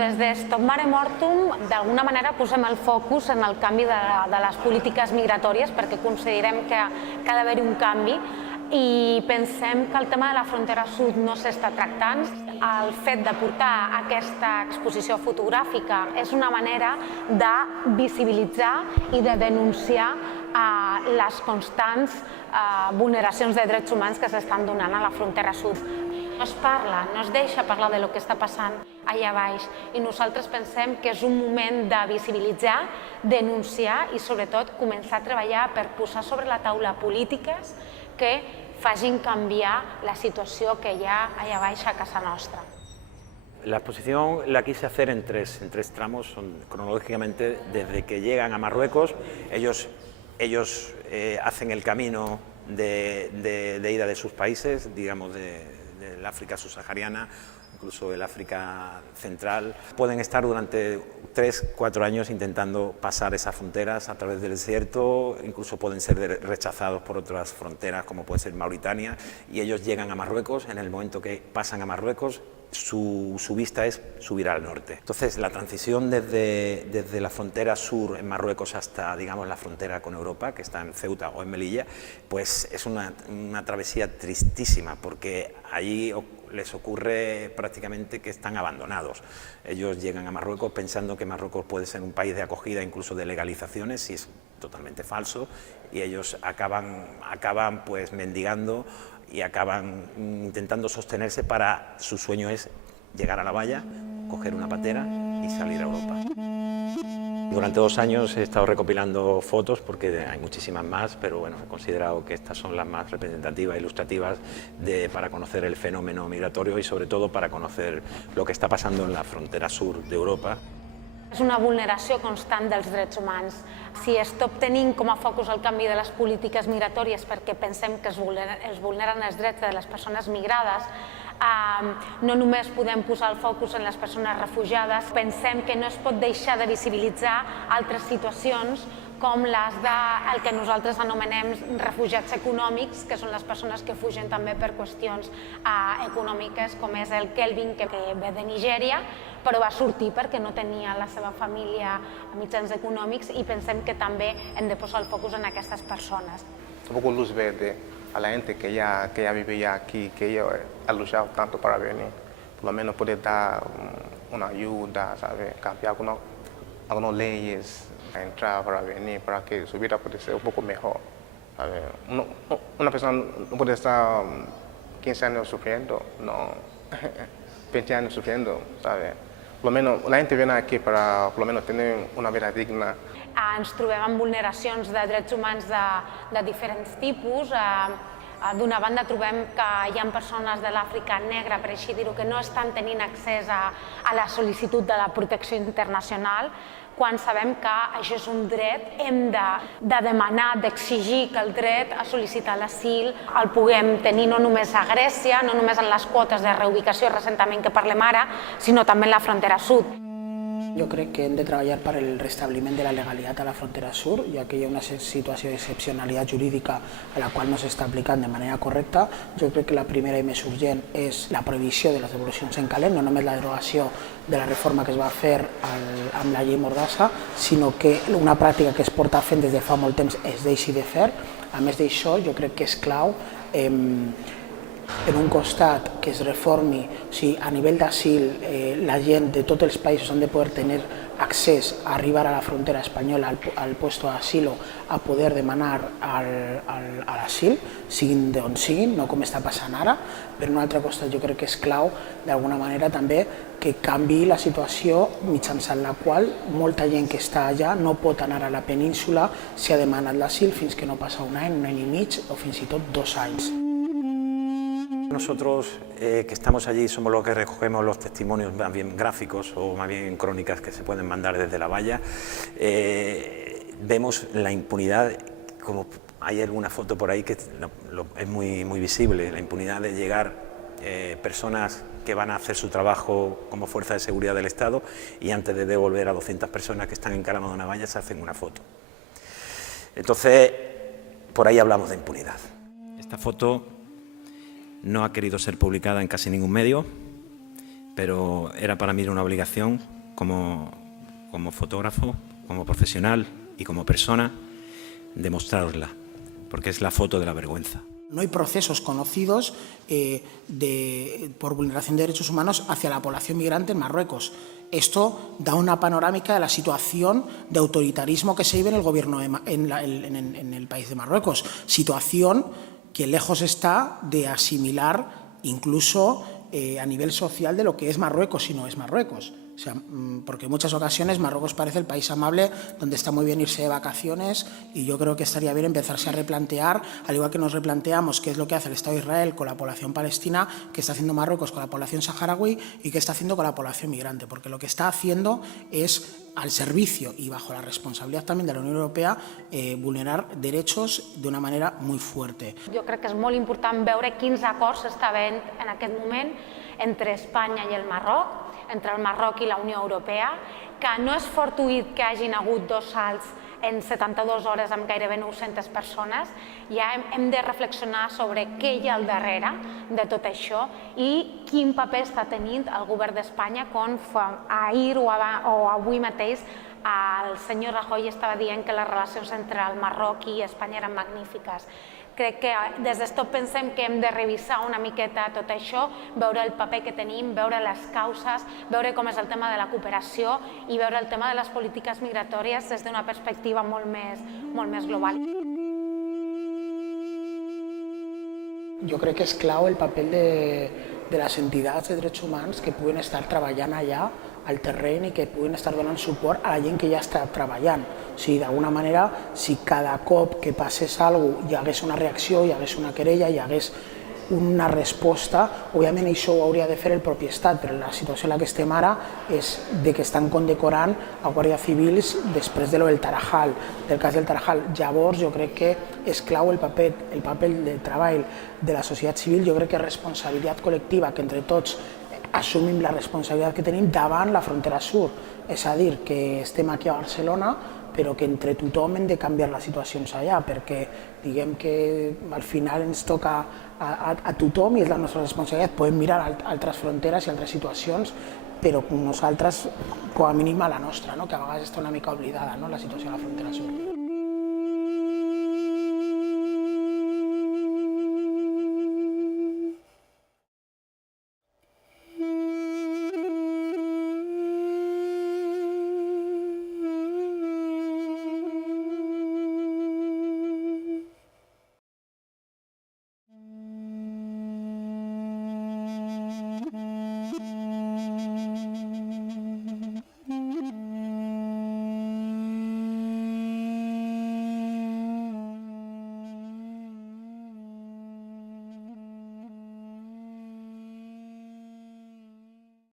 Des de Stop Mare Mortum, d'alguna manera posem el focus en el canvi de les polítiques migratòries perquè considerem que ha d'haver-hi un canvi i pensem que el tema de la frontera sud no s'està tractant. El fet de portar aquesta exposició fotogràfica és una manera de visibilitzar i de denunciar les constants vulneracions de drets humans que s'estan donant a la frontera sud. No es parla, no es deixa parlar de lo que està passant allà baix i nosaltres pensem que és un moment de visibilitzar, denunciar i sobretot començar a treballar per posar sobre la taula polítiques que facin canviar la situació que hi ha allà baix a casa nostra. La exposición la quise hacer en tres tramos, cronológicamente desde que llegan a Marruecos. Ellos hacen el camino de ida de sus países, digamos del África subsahariana, incluso el África central. Pueden estar durante 3-4 años intentando pasar esas fronteras a través del desierto, incluso pueden ser rechazados por otras fronteras como puede ser Mauritania, y ellos llegan a Marruecos. En el momento que pasan a Marruecos, su vista es subir al norte. Entonces la transición desde la frontera sur en Marruecos hasta, digamos, la frontera con Europa, que está en Ceuta o en Melilla, pues es una travesía tristísima, porque allí les ocurre prácticamente que están abandonados. Ellos llegan a Marruecos pensando que Marruecos puede ser un país de acogida, incluso de legalizaciones, y es totalmente falso, y ellos acaban pues mendigando y acaban intentando sostenerse para, su sueño es llegar a la valla, coger una patera y salir a Europa. Durante 2 años he estado recopilando fotos porque hay muchísimas más, pero bueno, he considerado que estas son las más representativas, ilustrativas para conocer el fenómeno migratorio y sobre todo para conocer lo que está pasando en la frontera sur de Europa. És una vulneració constant dels drets humans. Si Stop tenim com a focus el canvi de les polítiques migratòries perquè pensem que es vulneren els drets de les persones migrades, no només podem posar el focus en les persones refugiades, pensem que no es pot deixar de visibilitzar altres situacions com les del que nosaltres anomenem refugiats econòmics, que són les persones que fugen també per qüestions econòmiques, com és el Kelvin, que ve de Nigèria, però va sortir perquè no tenia la seva família a mitjans econòmics i pensem que també hem de posar el focus en aquestes persones. Un poco luz verde a la gente que ya vive ya aquí, que ella ha luchado tanto para venir, por lo menos poder dar una ayuda, ¿sabes? Cambiar algunas leyes, entrar para venir, para que su vida pueda ser un poco mejor. ¿Sabes? Una persona no puede estar 15 años sufriendo, no, 20 años sufriendo, ¿sabes? Por lo menos la gente viene aquí para por lo menos tener una vida digna. Ens trobem amb vulneracions de drets humans de diferents tipus. D'una banda trobem que hi ha persones de l'Àfrica negra, per així dir-ho, que no estan tenint accés a la sol·licitud de la protecció internacional. Quan sabem que això és un dret, hem de demanar, d'exigir que el dret a sol·licitar l'asil el puguem tenir no només a Grècia, no només en les quotes de reubicació i reassentament que parlem ara, sinó també en la frontera sud. Jo crec que hem de treballar per el restabliment de la legalitat a la frontera sur, ja que hi ha una situació d'excepcionalitat jurídica a la qual no s'està aplicant de manera correcta. Jo crec que la primera i més urgent és la prohibició de les devolucions en calent, no només la derogació de la reforma que es va fer amb la llei Mordassa, sinó que una pràctica que es porta fent des de fa molt temps es deixi de fer. A més d'això, jo crec que és clau en un costat que es reformi, o sigui, a nivell d'asil, la gent de tots els països han de poder tenir accés a arribar a la frontera espanyola, al puesto d'asilo, a poder demanar l'asil, siguin d'on siguin, no com està passant ara. Per un altre costat, jo crec que és clau, d'alguna manera, també que canviï la situació mitjançant la qual molta gent que està allà no pot anar a la península si ha demanat l'asil fins que no passa un any i mig o fins i tot 2 anys. Nosotros que estamos allí somos los que recogemos los testimonios más bien gráficos o más bien crónicas que se pueden mandar desde la valla. Vemos la impunidad, como hay alguna foto por ahí que es muy visible, la impunidad de llegar personas que van a hacer su trabajo como fuerza de seguridad del Estado y antes de devolver a 200 personas que están encaramadas de una valla se hacen una foto. Entonces, por ahí hablamos de impunidad. Esta foto no ha querido ser publicada en casi ningún medio, pero era para mí una obligación como fotógrafo, como profesional y como persona demostrarosla, porque es la foto de la vergüenza. No hay procesos conocidos por vulneración de derechos humanos hacia la población migrante en Marruecos. Esto da una panorámica de la situación de autoritarismo que se vive en el gobierno en el país de Marruecos. Situación que lejos está de asimilar incluso a nivel social de lo que es Marruecos si no es Marruecos. O sea, porque en muchas ocasiones Marruecos parece el país amable donde está muy bien irse de vacaciones, y yo creo que estaría bien empezarse a replantear, al igual que nos replanteamos qué es lo que hace el Estado de Israel con la población palestina, qué está haciendo Marruecos con la población saharaui y qué está haciendo con la población migrante, porque lo que está haciendo es al servicio y bajo la responsabilidad también de la Unión Europea vulnerar derechos de una manera muy fuerte. Jo crec que és molt important veure quins acords s'està havent en aquest moment entre Espanya i el Marroc, entre el Marroc i la Unió Europea, que no és fortuït que hagin hagut 2 salts en 72 hores amb gairebé 900 persones. Ja hem de reflexionar sobre què hi ha al darrere de tot això i quin paper està tenint el govern d'Espanya quan ahir o avui mateix el senyor Rajoy estava dient que les relacions entre el Marroc i Espanya eren magnífiques. Crec que des d'Stop pensem que hem de revisar una miqueta tot això, veure el paper que tenim, veure les causes, veure com és el tema de la cooperació i veure el tema de les polítiques migratòries des d'una perspectiva molt més global. Jo crec que és clau el paper de les entitats de drets humans que puguen estar treballant allà al terreny i que puguen estar donant suport a la gent que ja està treballant. O sigui, d'alguna manera, si cada cop que passés alguna cosa hi hagués una reacció, hi hagués una querella, hi hagués una resposta, òbviament això ho hauria de fer el propi Estat, però la situació en la que estem ara és de que estan condecorant a guàrdies civils després del Tarajal, del cas del Tarajal. Llavors jo crec que és clau el paper de treball de la societat civil. Jo crec que és responsabilitat col·lectiva, que entre tots assumim la responsabilitat que tenim davant la frontera sud, és a dir, que estem aquí a Barcelona, però que entre tothom hem de canviar les situacions allà, perquè diguem que al final ens toca a tothom i és la nostra responsabilitat. Podem mirar altres fronteres i altres situacions, però nosaltres, com a mínim a la nostra, que a vegades està una mica oblidada, la situació a la frontera sud.